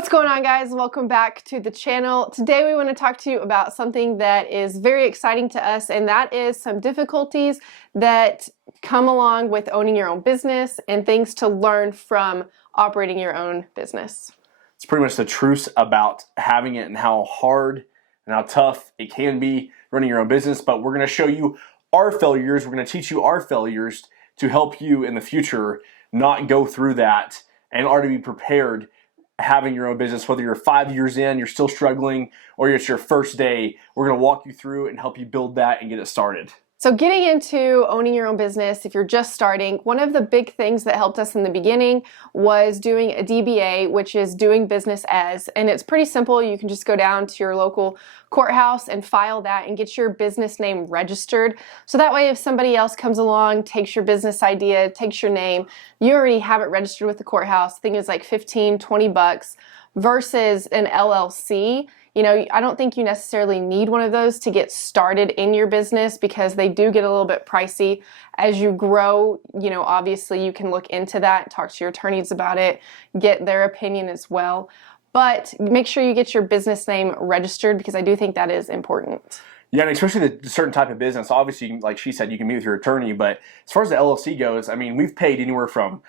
What's going on, guys? Welcome back to the channel. Today we want to talk to you about something that is very exciting to us, and that is some difficulties that come along with owning your own business and things to learn from operating your own business. It's pretty much the truth about having it and how hard and how tough it can be running your own business, but we're going to show you our failures. We're going to teach you our failures to help you in the future not go through that and already be prepared having your own business. Whether you're 5 years in, you're still struggling, or it's your first day, we're going to walk you through it and help you build that and get it started. So getting into owning your own business, if you're just starting, one of the big things that helped us in the beginning was doing a DBA, which is doing business as, and it's pretty simple. You can just go down to your local courthouse and file that and get your business name registered. So that way if somebody else comes along, takes your business idea, takes your name, you already have it registered with the courthouse. I think it's like 15, 20 bucks versus an LLC. You know, I don't think you necessarily need one of those to get started in your business because they do get a little bit pricey. As you grow, you know, obviously you can look into that, talk to your attorneys about it, get their opinion as well. But make sure you get your business name registered because I do think that is important. Yeah, and especially the certain type of business. Obviously, you can, like she said, you can meet with your attorney, but as far as the LLC goes, I mean, we've paid anywhere from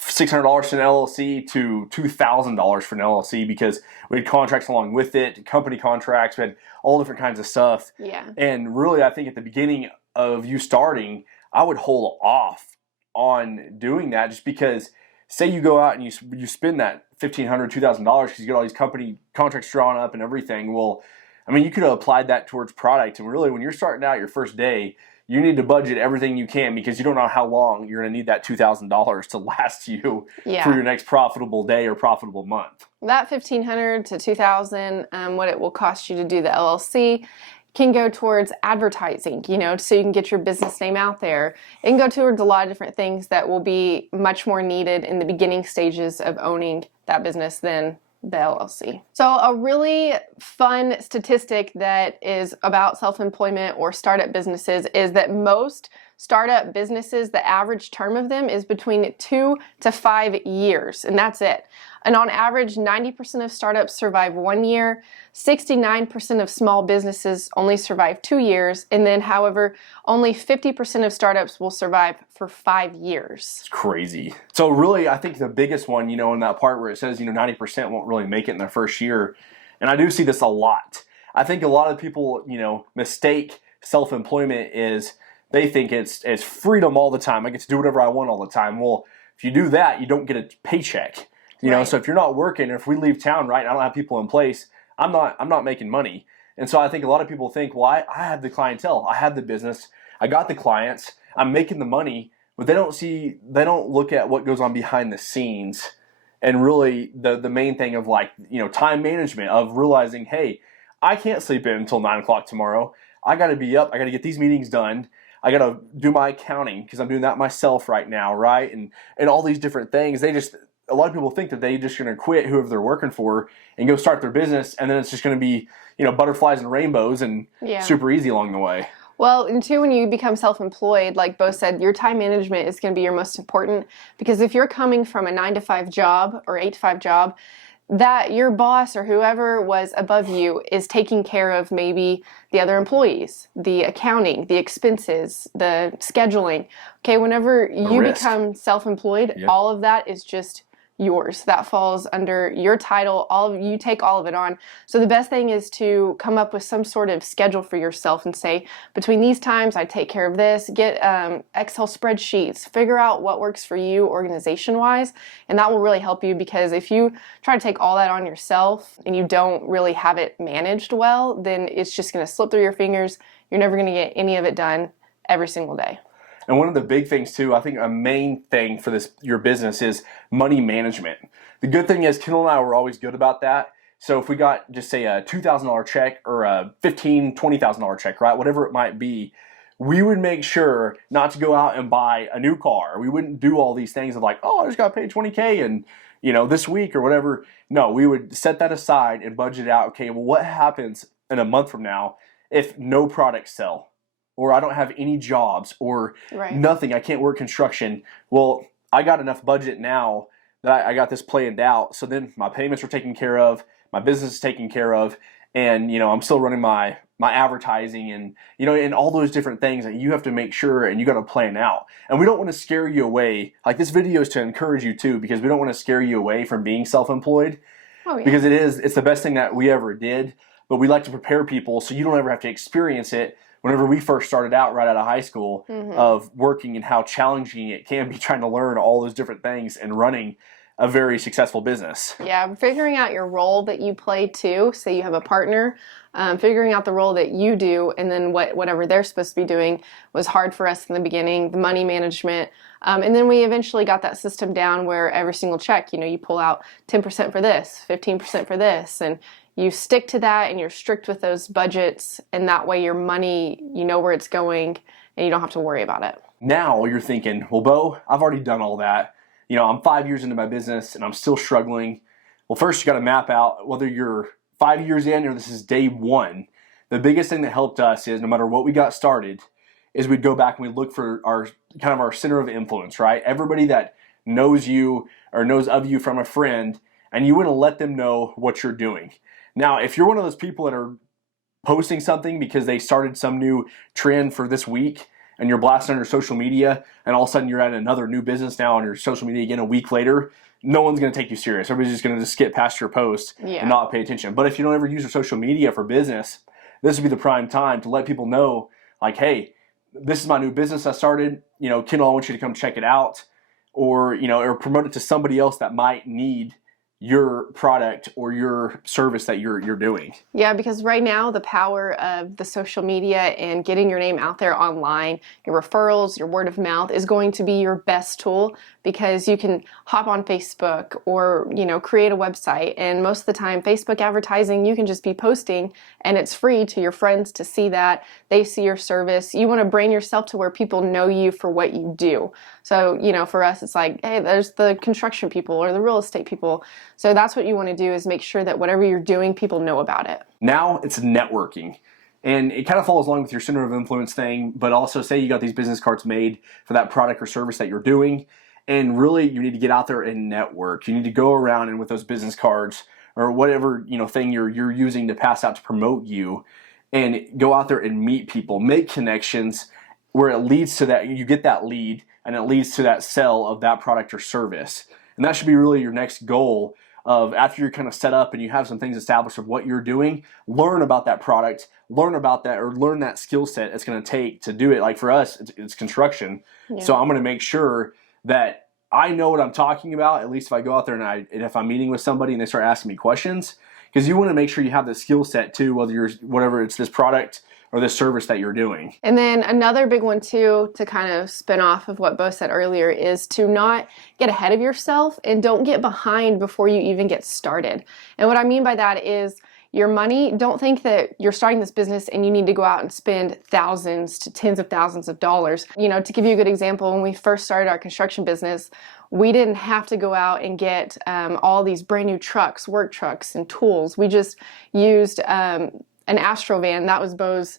$600 for an LLC to $2,000 for an LLC because we had contracts along with it, company contracts, we had all different kinds of stuff. Yeah. And really, I think at the beginning of you starting, I would hold off on doing that just because, say you go out and you spend that $1,500, $2,000 because you get all these company contracts drawn up and everything. Well, I mean, you could have applied that towards product. And really, when you're starting out your first day, you need to budget everything you can because you don't know how long you're going to need that $2,000 to last you through your next profitable day or profitable month. That $1,500 to $2,000, what it will cost you to do the LLC, can go towards advertising, you know, so you can get your business name out there. It can go towards a lot of different things that will be much more needed in the beginning stages of owning that business than the LLC. So a really fun statistic that is about self-employment or startup businesses is that most startup businesses, the average term of them is between 2 to 5 years, and that's it. And on average, 90% of startups survive 1 year, 69% of small businesses only survive 2 years, and then, however, only 50% of startups will survive for 5 years. It's crazy. So really, I think the biggest one, you know, in that part where it says, you know, 90% won't really make it in their first year, and I do see this a lot. I think a lot of people, you know, mistake self-employment is they think it's freedom all the time. I get to do whatever I want all the time. Well, if you do that, you don't get a paycheck. You know, so if you're not working, or if we leave town, right, and I don't have people in place, I'm not making money. And so I think a lot of people think, well, I have the clientele, I have the business, I got the clients, I'm making the money, but they don't look at what goes on behind the scenes. And really the main thing of, like, you know, time management, of realizing, hey, I can't sleep in until 9 o'clock tomorrow. I got to be up. I got to get these meetings done. I got to do my accounting because I'm doing that myself right now, right? And all these different things. A lot of people think that they're just going to quit whoever they're working for and go start their business, and then it's just going to be, you know, butterflies and rainbows and super easy along the way. Well, and two, when you become self-employed, like Bo said, your time management is going to be your most important, because if you're coming from a 9-to-5 job or 8-to-5 job, that your boss or whoever was above you is taking care of maybe the other employees, the accounting, the expenses, the scheduling. Okay, whenever you become self-employed, all of that is just yours. That falls under your title. You take all of it on. So the best thing is to come up with some sort of schedule for yourself and say, between these times I take care of this. Get Excel spreadsheets, figure out what works for you organization wise, and that will really help you, because if you try to take all that on yourself and you don't really have it managed well, then it's just going to slip through your fingers. You're never going to get any of it done every single day. And one of the big things too, I think a main thing for your business is money management. The good thing is Kendall and I were always good about that. So if we got, just say, a $2,000 check or a $15,000, $20,000 check, right, whatever it might be, we would make sure not to go out and buy a new car. We wouldn't do all these things of like, oh, I just got paid $20K and, you know, this week or whatever. No, we would set that aside and budget out. Okay, well, what happens in a month from now if no products sell? Or I don't have any jobs, or nothing, I can't work construction. Well, I got enough budget now that I got this planned out. So then my payments are taken care of, my business is taken care of, and I'm still running my advertising and and all those different things that you have to make sure and you got to plan out. And we don't want to scare you away. Like, this video is to encourage you too, because we don't want to scare you away from being self-employed. Oh, yeah. Because it's the best thing that we ever did. But we like to prepare people so you don't ever have to experience it. Whenever we first started out right out of high school, of working and how challenging it can be trying to learn all those different things and running a very successful business. Yeah, figuring out your role that you play too. Say you have a partner, figuring out the role that you do, and then whatever they're supposed to be doing was hard for us in the beginning. The money management, and then we eventually got that system down where every single check, you pull out 10% for this, 15% for this, and you stick to that, and you're strict with those budgets, and that way your money, you know where it's going, and you don't have to worry about it. Now you're thinking, well, Bo, I've already done all that. I'm 5 years into my business and I'm still struggling. Well, first you got to map out whether you're 5 years in or this is day one. The biggest thing that helped us is no matter what we got started, is we'd go back and we'd look for our center of influence, right? Everybody that knows you or knows of you from a friend, and you want to let them know what you're doing. Now, if you're one of those people that are posting something because they started some new trend for this week, and you're blasting on your social media, and all of a sudden you're at another new business now on your social media again a week later, no one's going to take you serious. Everybody's just going to skip past your post and not pay attention. But if you don't ever use your social media for business, this would be the prime time to let people know, like, hey, this is my new business I started. Kendall, I want you to come check it out, or promote it to somebody else that might need your product or your service that you're doing. Yeah, because right now the power of the social media and getting your name out there online, your referrals, your word of mouth is going to be your best tool, because you can hop on Facebook or create a website, and most of the time Facebook advertising, you can just be posting and it's free to your friends to see that. They see your service. You want to brand yourself to where people know you for what you do. So for us it's like, hey, there's the construction people or the real estate people. So that's what you want to do, is make sure that whatever you're doing, people know about it. Now it's networking. And it kind of follows along with your center of influence thing, but also say you got these business cards made for that product or service that you're doing. And really, you need to get out there and network. You need to go around and with those business cards or whatever thing you're using to pass out to promote you, and go out there and meet people, make connections where it leads to that, you get that lead, and it leads to that sale of that product or service. And that should be really your next goal. Of after you're kind of set up and you have some things established of what you're doing, learn about that product, learn about that, or learn that skill set it's going to take to do it. Like for us, it's construction. Yeah. So I'm going to make sure that I know what I'm talking about, at least if I go out there and if I'm meeting with somebody and they start asking me questions, because you want to make sure you have the skill set too, whatever it's this product or this service that you're doing. And then another big one too, to kind of spin off of what Bo said earlier, is to not get ahead of yourself and don't get behind before you even get started. And what I mean by that is your money, don't think that you're starting this business and you need to go out and spend thousands to tens of thousands of dollars. To give you a good example, when we first started our construction business, we didn't have to go out and get all these brand new trucks, work trucks and tools. We just used an Astro van. That was Bo's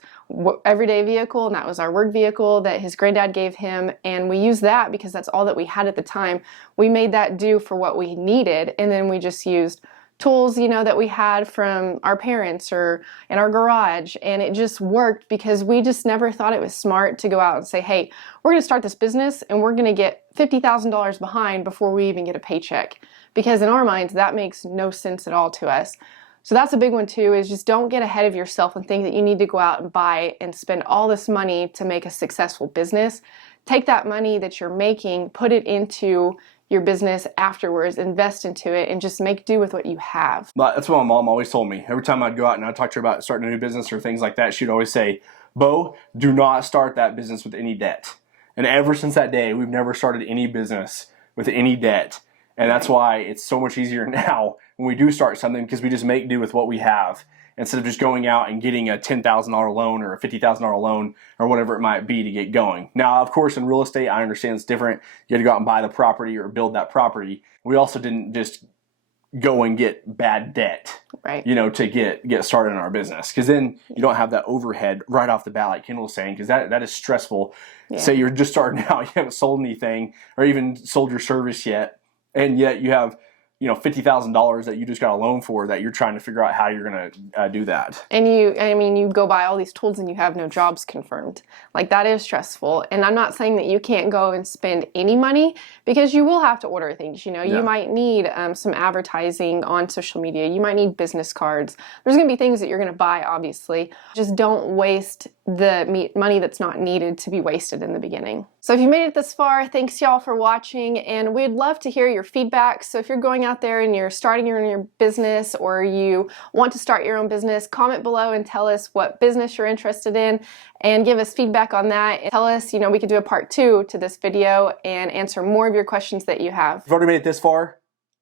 everyday vehicle, and that was our work vehicle that his granddad gave him, and we used that because that's all that we had at the time. We made that do for what we needed, and then we just used tools that we had from our parents or in our garage, and it just worked because we just never thought it was smart to go out and say, hey, we're going to start this business and we're going to get $50,000 behind before we even get a paycheck, because in our minds that makes no sense at all to us. So that's a big one too, is just don't get ahead of yourself and think that you need to go out and buy and spend all this money to make a successful business. Take that money that you're making, put it into your business afterwards, invest into it, and just make do with what you have. But that's what my mom always told me. Every time I'd go out and I'd talk to her about starting a new business or things like that, she'd always say, Bo, do not start that business with any debt. And ever since that day, we've never started any business with any debt. And that's why it's so much easier now when we do start something, because we just make do with what we have instead of just going out and getting a $10,000 loan or a $50,000 loan or whatever it might be to get going. Now, of course, in real estate, I understand it's different. You had to go out and buy the property or build that property. We also didn't just go and get bad debt, right? To get started in our business, because then you don't have that overhead right off the bat, like Kendall was saying, because that is stressful. Yeah. Say you're just starting out, you haven't sold anything or even sold your service yet, and yet you have, you know, $50,000 that you just got a loan for that you're trying to figure out how you're going to do that. And you go buy all these tools and you have no jobs confirmed. Like, that is stressful. And I'm not saying that you can't go and spend any money, because you will have to order things. You know, you might need some advertising on social media. You might need business cards. There's going to be things that you're going to buy, obviously. Just don't waste the money that's not needed to be wasted in the beginning. So if you made it this far, thanks y'all for watching, and we'd love to hear your feedback. So if you're going out there and you're starting your business, or you want to start your own business, comment below and tell us what business you're interested in and give us feedback on that. And tell us, you know, we could do a part 2 to this video and answer more of your questions that you have. If you've already made it this far,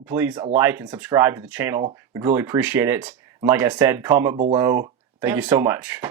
please like and subscribe to the channel. We'd really appreciate it. And like I said, comment below. Thank you so much.